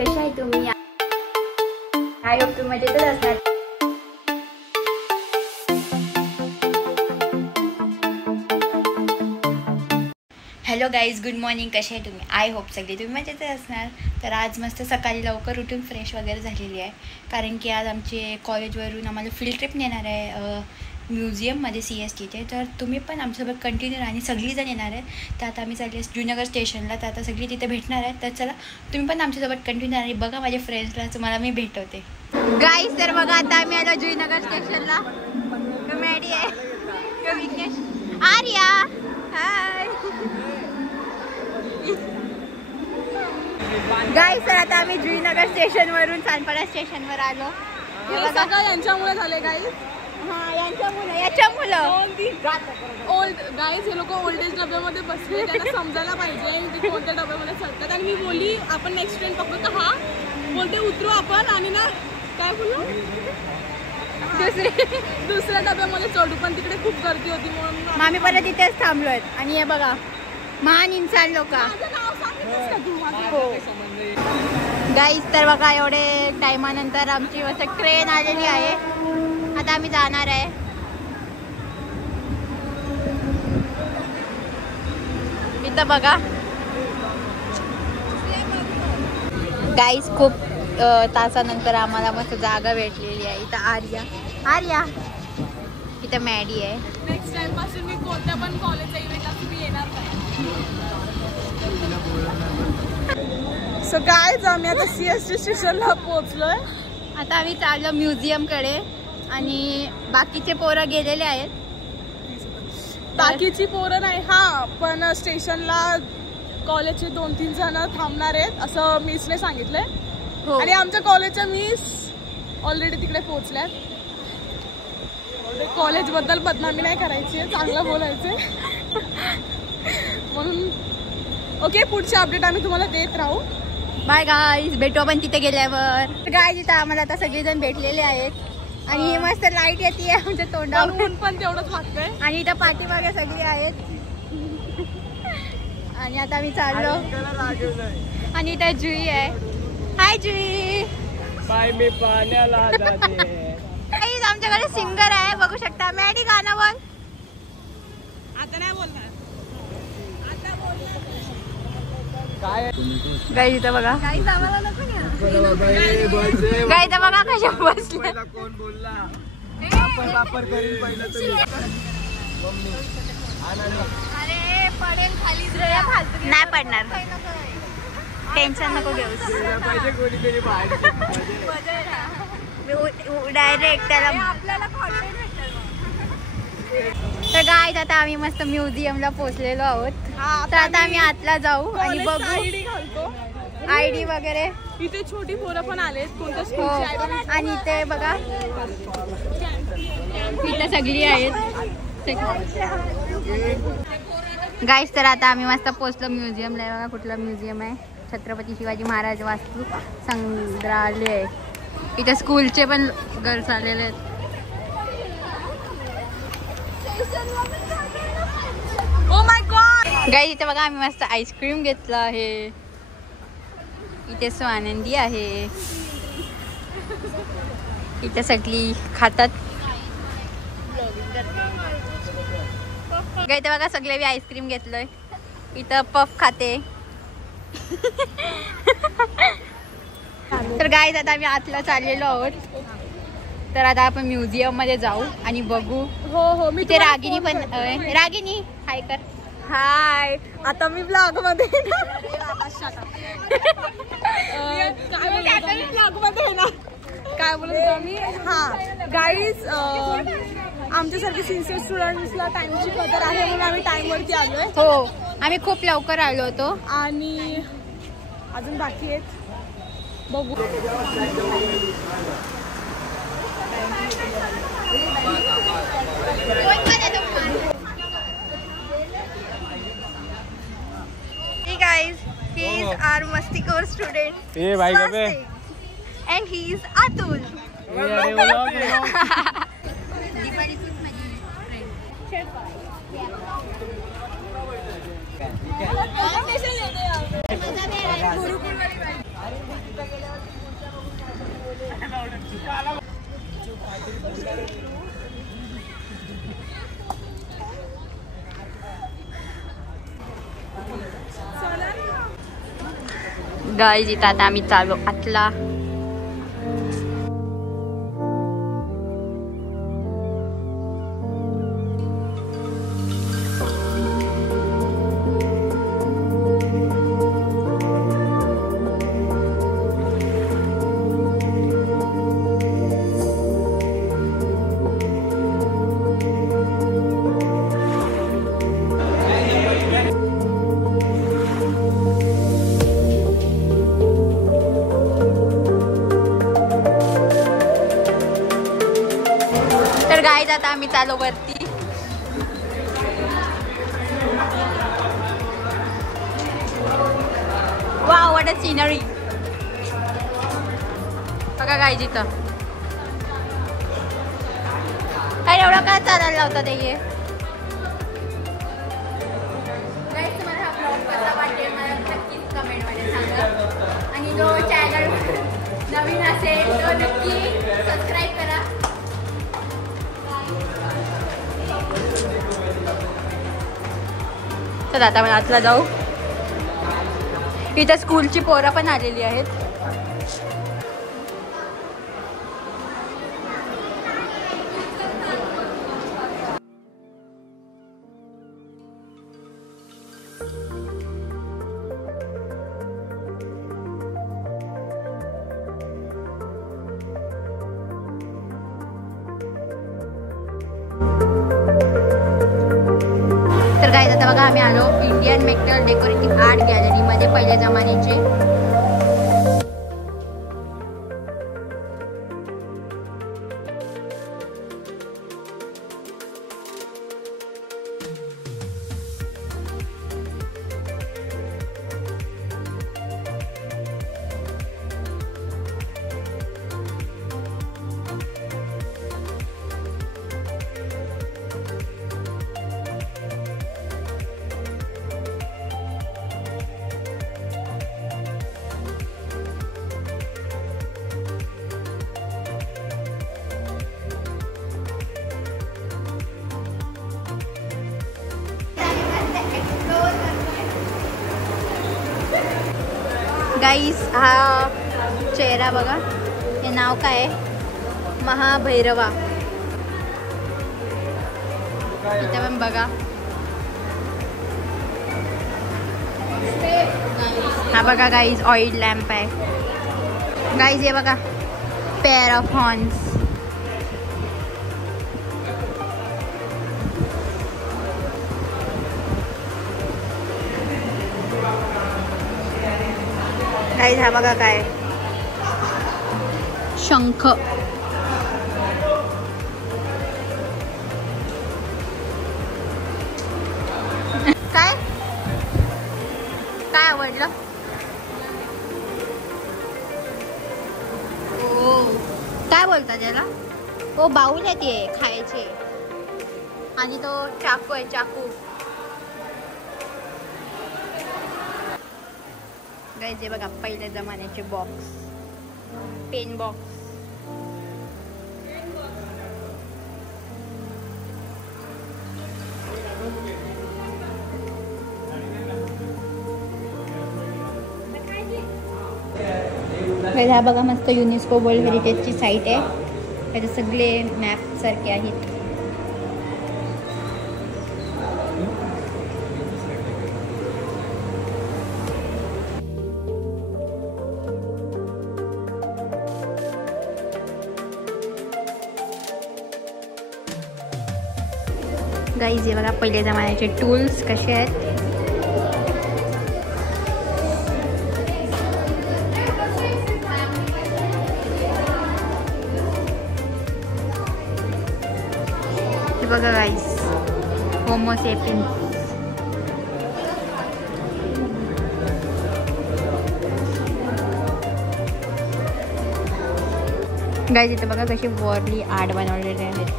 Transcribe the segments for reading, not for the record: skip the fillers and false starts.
कसे आहे तुम्ही? आय होप तुम्ही मजेतच असणार. Hello guys, good morning. कसे आहे तुम्ही? आय होप सगळे तुम्ही मजेतच असणार. तर आज मस्त सकाळी लवकर उठून फ्रेश वगैरे झालेली आहे, कारण की आज आमचे कॉलेजवरून आम्हाला फील्ड ट्रिप नेणार आहे म्युझियममध्ये CSTचे. तर तुम्ही पण आमच्यासोबत कंटिन्यू आणि सगळीजण येणार आहे. तर आता आम्ही चालले जुनागड स्टेशनला, तर आता सगळी तिथे भेटणार आहेत. तर चला तुम्ही पण आमच्यासोबत कंटिन्यू आणि बघा माझ्या फ्रेंड्सला, तुम्हाला मी भेटवते. गाईज तर बघा, आता आम्ही आलो जुनागड स्टेशनला. मॅडी आहे, विघ्नेश, आर्या, हाय गाईज. तर आता आम्ही जुनागड स्टेशनवरून चांदपाडा स्टेशनवर आलो. सगळं यांच्यामुळे झाले गाईज. याच्यामुळे ओल्ड गाईज, हे लोक ओल्ड एज डब्यामध्ये बसले, त्यांना समजायला पाहिजे ते कोणत्या डब्यामध्ये चढतात. आणि मी बोलली आपण नेक्स्ट ट्रेन पकडू, तर हा बोलते उतरू आपण आणि ना काय बोलू दुसऱ्या डब्यामध्ये चढू, पण तिकडे खूप गर्दी होती म्हणून आम्ही परत तिथेच थांबलोय. आणि हे बघा, महान इन्सान लोक. गाईज तर बघा, एवढे टायमानंतर आमची मस्त ट्रेन आलेली आहे. आता आम्ही जाणार आहे. इथं बघा गाईज, खूप तासानंतर आम्हाला मस्त जागा भेटलेली आहे. इथं आर्या, इथं मॅडी आहे. नेक्स्ट टाइम पासून मी कोणत्या पण कॉलेजचा इव्हेंटला तुम्ही येणार नाही. सो गाईज, आम्ही आता CST स्टेशनला पोहोचलोय. आता आम्ही चाललो म्युझियमकडे आणि बाकीचे पोरं गेलेले आहेत. बाकीची पोरं नाही, हा पण स्टेशनला कॉलेजचे 2-3 जण थांबणार आहेत असं मिसने सांगितलंय. हो. आणि आमच्या कॉलेजच्या मिस ऑलरेडी तिकडे पोहोचल्यात. कॉलेज बद्दल बदनामी नाही करायची, चांगलं बोलायचंय म्हणून. ओके, पुढचे अपडेट आम्ही तुम्हाला देत राहू. बाय गाईज, भेटू आपण तिथे गेल्यावर. गाईज, इथं आम्हाला आता सगळेजण भेटलेले आहेत आणि मस्त लाईट येते आमच्या तोंडावर, ऊन पण तेवढंच लागतंय. आणि इथं पाठीमागे सगळी आहेत. आणि आता आम्ही चाललो. आणि इथं जुई आहे. हाय जुई. बाय, मी पाण्याला जाते. गाईज, आमच्याकडे सिंगर आहे, बघू शकता. मॅडी, गाणं बोल. आता नाही बोलणार. गाईज इथं बघा. गाईज आम्हाला नको न्या. गाईज बघा कशा बसल्या. कोण बोलला? वापर करीन पहिला तुम्ही. अरे पडेल खाली, नाही पडणार, टेन्शन नको घेऊ. पाहिजे कोणीतरी बाहेर डायरेक्ट त्याला आपल्याला कॉन्टेंट भेटल. तर गाईज, आता आम्ही मस्त म्युझियमला पोहोचलेलो आहोत. तर आता आम्ही आतला जाऊ आणि बघू ID वगैरे. इथे छोटी पोरं पण आलेत, कोणत्या हो, स्कूलची. आणि इथे बघा, इथं सगळी आहेत गाईज. तर आता आम्ही मस्त पोहोचलो म्युझियमला. बघा कुठला म्युझियम आहे, छत्रपती शिवाजी महाराज वास्तू संग्रहालय. इथे स्कूलचे पण गर्ल्स आलेले आहेत. ओ माय गॉड गाईज, इथे बघा, आम्ही मस्त आईस्क्रीम घेतलं आहे. इथे स्वानंदी आहे. इथे सगळी खातात. इथे बघा, सगळे मी आईस्क्रीम घेतलंय. इथं पफ खाते. तर गाईज, आता आम्ही आतला चाललेलो आहोत. तर आता आपण म्युझियम मध्ये जाऊ आणि बघू. हो, मी इथे रागिनी पण. रागिनी, हाय कर. हाय. आता मी ब्लॉग मध्ये काय बोलत आम्ही. हा गाईज, आमच्यासारखे सिन्सियर स्टुडंट्सला टाइमची कदर आहे म्हणून आम्ही टाइमवरती आलोय. हो, आम्ही खूप लवकर आलो होतो आणि अजून बाकी आहेत, बघू. Hey guys, he is our Mastikor student. ए भाई कबे. And he is Atul. Guys इथं आता आम्ही चालू आतला. तर गाईज आता आम्ही चालू वरती. Wow what a scenery. बघा गाईज इथं काय एवढं काय चालायला लावतात हे. गाईज तुम्हाला हा ब्लॉग कसा वाटेल मला नक्कीच कमेंटमध्ये सांगा. आणि जो चॅनल नवीन असेल तो नक्की सबस्क्राईब करा. तर आता आपण आतला जाऊ. इथं स्कूलची पोरं पण आलेली आहेत. तर काय आता बघा आम्ही आलो इंडियन मेटल डेकोरेटिव्ह आर्ट गॅलरीमध्ये पहिल्या जमान्याचे. गाईस हा चेहरा बघा. हे नाव काय आहे? महाभैरवा. इथं पण बघा. हा बघा गाईज ऑइल लॅम्प आहे. गाईज हे बघा पेअर ऑफ हॉर्न्स. गाईज हा बघा काय शंख. काय काय आवडलं? ओ काय बोलता त्याला? ओ बाऊल आहे ते खायचे. आणि तो चाकू आहे चाकू. गाईज बघा पहिल्या जमान्याचे बॉक्स. Pen box. हा बघा मस्त युनेस्को वर्ल्ड हेरिटेजची साईट आहे. त्याचे सगळे मॅप सारखे आहेत. गाईज हे बघा पहिल्या जमान्याचे टूल्स कसे आहेत. हे बघा गाईज होमो सेपियन्स. गाईज इथे बघा कशी वॉरली आर्ट बनवलेले आहेत.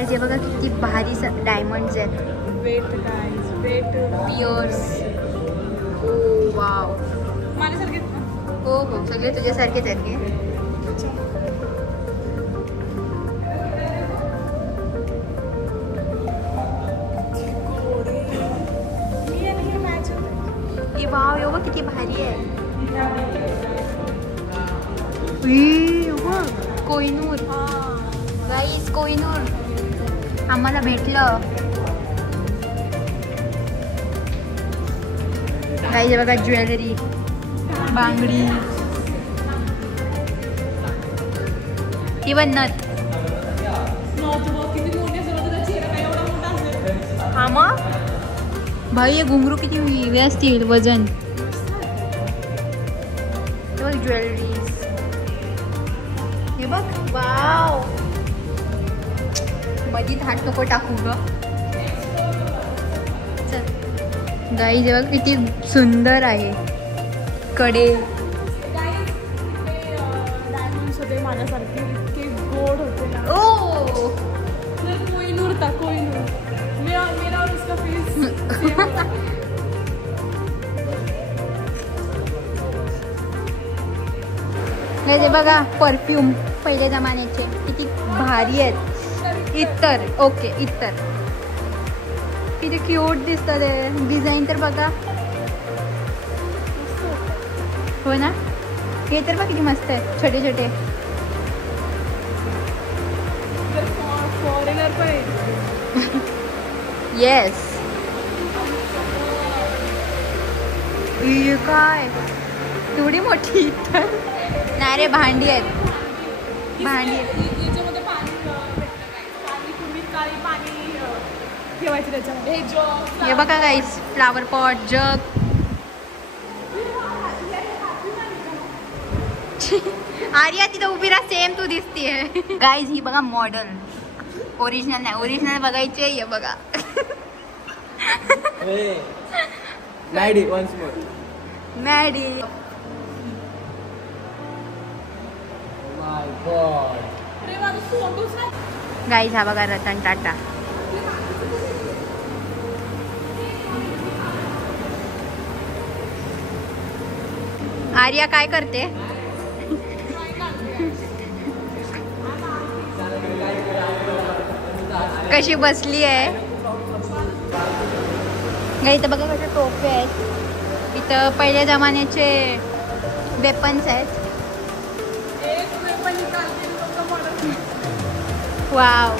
गाईज हे बघा किती भारी डायमंड्स आहेत. Wait guys wait pearls. Oh wow. माझ्यासारखे आहेत ना? हो हो सगळे तुझ्यासारखेच आहेत की. हे वाव हे बघ किती भारी आहे. कोहिनूर. गाईज कोहिनूर आम्हाला भेटलं. गाईज बघा ज्वेलरी, बांगडी, इवन नथ. हा मग भाई हे घुंगरू किती वेगळे असतील वजन. हे बघ ज्वेलरीज. हे बघ वाव. मधीत हात नको टाकू ग. गाईज हे बघ किती सुंदर आहे. कडे डायमंड्स होते माझ्यासारखे, इतके गोड होते ना. ओ कोहिनूर था कोहिनूर. मेरा और उसका फेस हे बघा परफ्यूम पहिले जमान्याचे किती भारी आहेत. इतर ओके इतर किती क्यूट दिसतात. डिझाईन तर बघा. हो ना. हे तर बघ किती मस्त आहे छोटे छोटे. फॉरेनर पण येस. काय एवढी मोठी इतर नाही रे. भांडी आहेत भांडी. याच्यामध्ये पाणी पाणी पूर्वी काळी पाणी ठेवायचं त्याच्यामध्ये. हे जग हे बघा गाईस फ्लावर पॉट जग. आर्या तिथं उभी राहा. सेम तू दिसतीये. गाईज ही बघा मॉडल. ओरिजिनल नाही. ओरिजिनल बघायची आहे. बघा मॅडी वन्स मोर. मॅडी. माय गॉड. अरे माझं फोटोच नाही. गाईज हा बघा रतन टाटा. आर्या काय करते. कशी बसली आहे. इथं बघा कसे टोपे आहेत. इथं पहिल्या जमान्याचे वेपन्स आहेत. एक वेपन निकालते लोक model. Wow.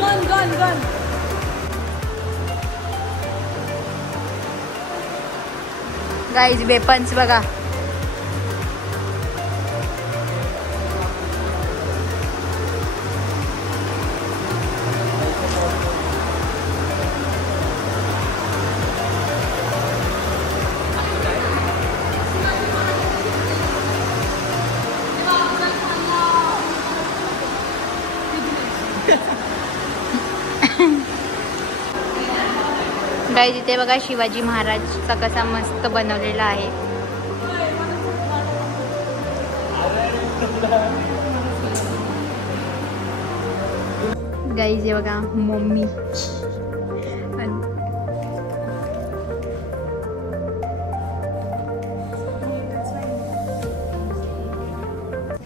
Gun gun gun. Guys weapons बघा. गाईज इथे बघा शिवाजी महाराजचा कसा मस्त बनवलेला आहे. गाईज हे बघा मम्मी.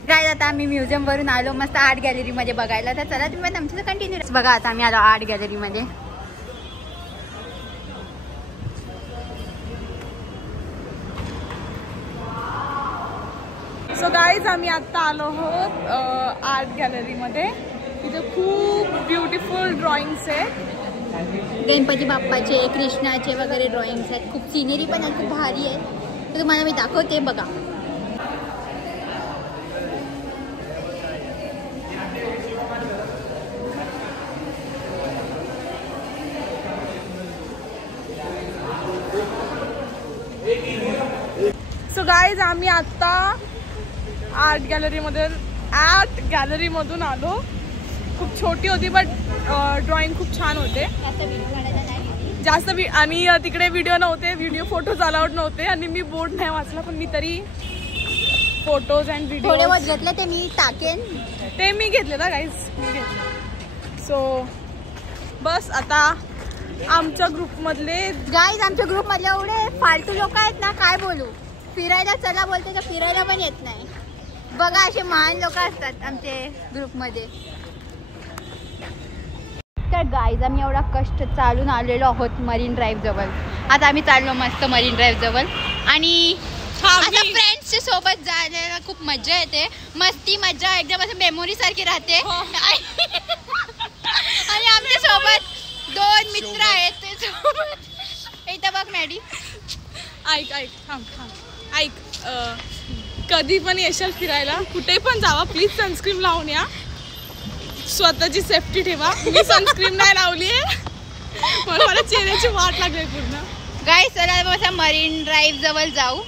गाईज आता आम्ही म्युझियम वरून आलो मस्त आर्ट गॅलरी मध्ये बघायला. तर चला तुम्ही आमचं कंटिन्यू बघा. आता आम्ही आलो आर्ट गॅलरी मध्ये. सो गाईज आम्ही आत्ता आलो आहोत आर्ट गॅलरीमध्ये. तिथे खूप ब्युटिफुल ड्रॉइंग्स आहेत. गणपती बाप्पाचे कृष्णाचे वगैरे ड्रॉइंग्स आहेत. खूप सिनरी पण आहे. खूप भारी आहे. तर तुम्हाला मी दाखवते बघा. सो गाईज आम्ही आत्ता आर्ट गॅलरीमधून आलो. खूप छोटी होती बट ड्रॉइंग खूप छान होते. जास्त आणि तिकडे व्हिडिओ नव्हते, व्हिडिओ फोटोज अलाउड नव्हते आणि मी बोर्ड नाही वाचला, पण मी तरी फोटोज अँड व्हिडिओ थोडे बहुत घेतले ते मी टाकेन, ते मी घेतले ना गाईज, मी घेतले. सो बस आता आमच्या ग्रुपमधले आमच्या ग्रुपमधले एवढे फालतू लोक आहेत ना, काय बोलू. फिरायला चला बोलते तर फिरायला पण येत नाही. बघा असे महान लोक असतात आमचे ग्रुपमध्ये. तर गाईज आम्ही एवढा कष्ट चालून आलेलो आहोत मरीन ड्राईव्ह जवळ. आता आम्ही चाललो मस्त मरीन ड्राईव्ह जवळ आणि आता फ्रेंड्सच्या सोबत जायला खूप मजा येते. मस्ती मजा एकदम असं मेमोरी सारखी राहते. आणि आमच्या सोबत 2 मित्र आहेत ते सोबत. इथं बघ मॅडी, ऐक कधी पण येशाल फिरायला, कुठे पण जावा, प्लीज सनस्क्रीन लावून या. स्वतःची सेफ्टी ठेवा. मी सनस्क्रीन नाही लावली आहे, मला चेहऱ्याची वाट लागली पूर्ण. गाईस चला बसा मरीन ड्राईव्ह जवळ जाऊ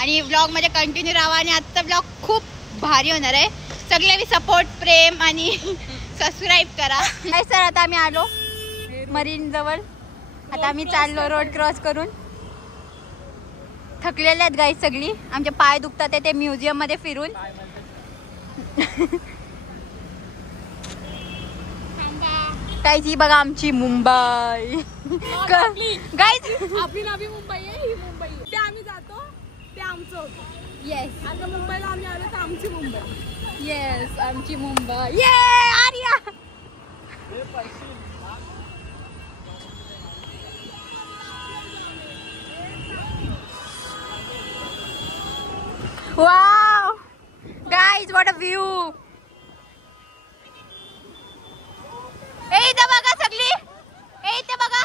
आणि व्लॉग मध्ये कंटिन्यू राहा. आणि आजचा व्लॉग खूप भारी होणार आहे. सगळे सपोर्ट, प्रेम आणि सबस्क्राईब करा. गाईस तर आता आम्ही आलो मरीन जवळ. आता आम्ही चाललो रोड क्रॉस करून. थकलेले आहेत गाईस सगळी, आमचे पाय दुखतात ते म्युझियम मध्ये फिरून. गाईस ही बघा आमची मुंबई. गाईस आपली नवी मुंबई आहे ही मुंबई. ते आम्ही जातो ते आमचं होतं. येस, आता मुंबईला आम्ही आलो तर आमची मुंबई. येस आमची मुंबई. ये Arya wow guys what a view. ए इथं बघा सगळी, ए इथे बघा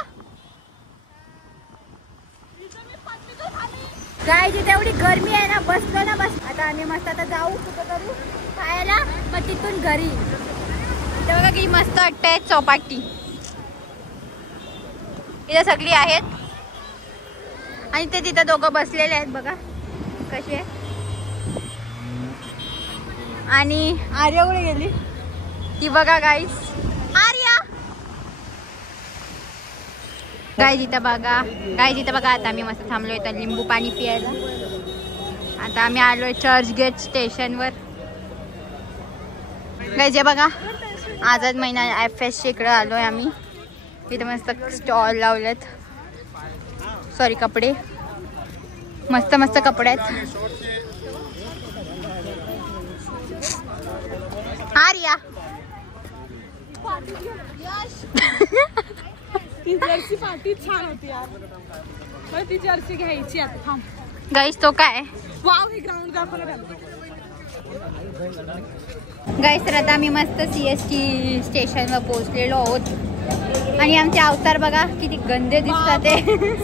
गाईज. इथे एवढी गरमी आहे ना, बसलो ना बस. आता आम्ही मस्त आता जाऊ कुठं करू खायला, मग तिथून घरी. इथे बघा किती मस्त वाटतंय चौपाटी. इथे सगळी आहेत आणि ते तिथं दोघं बसलेले आहेत बघा कसे. आणि आर्या कुठे गेली ती बघा गाईस. आर्या गाईज इथं बघा, गाईज इथं बघा. आता आम्ही मस्त थांबलो इथं लिंबू पाणी पियायला. आता आम्ही आलोय चर्चगेट स्टेशनवर. गाईज हे बघा आझाद मैदान FS इकडं आलोय आम्ही. इथं मस्त स्टॉल लावलेत, सॉरी कपडे, मस्त मस्त कपडे आहेत. आर्या ती जर्सी पार्टी छान होती यार, मला ती जर्सी घ्यायची आता. थांब गाईस तो काय वाव, हे ग्राउंड दाखवलं त्यांना. गाईस तर आता आम्ही मस्त CST स्टेशनवर पोहोचलेलो आहोत. आणि आमचे अवतार बघा किती गंदे दिसतात ते.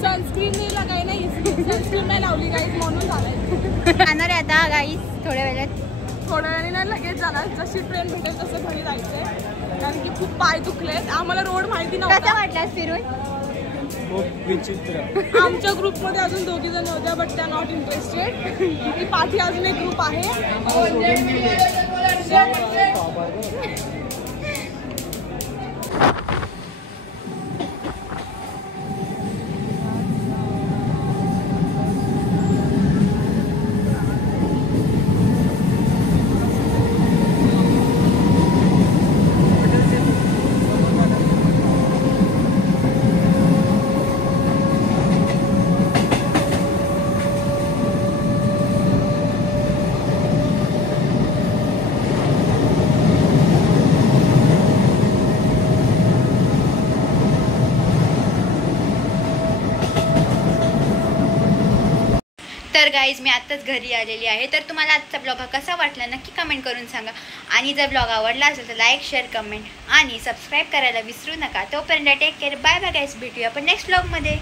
सनस्क्रीन नाही लगाय नाही, सनस्क्रीन नाही लावली गाईस म्हणून झालंय. जाणार आहे आता गाईस थोड्या वेळात. थोड्या वेळाने नाही लगेच जाणार, जशी ट्रेन भेटेल तसं घरी जायचंय, कारण की खूप पाय दुखलेत. आम्हाला रोड माहिती कसं नव्हता. वाटलं फिरून? खूप विचित्र. आमच्या ग्रुपमध्ये अजून 2 जण होत्या, बट त्या नॉट इंटरेस्टेड. आणि पाठी अजून एक ग्रुप आहे. तर गाईज मी आत्ताच घरी आलेली आहे. तर तुम्हाला आजचा ब्लॉग कसा वाटला नक्की कमेंट करून सांगा. आणि जर ब्लॉग आवडला असेल तर लाईक, शेअर, कमेंट आणि सबस्क्राईब करायला विसरू नका. तोपर्यंत take care, bye bye guys. भेटूया आपण नेक्स्ट ब्लॉगमध्ये.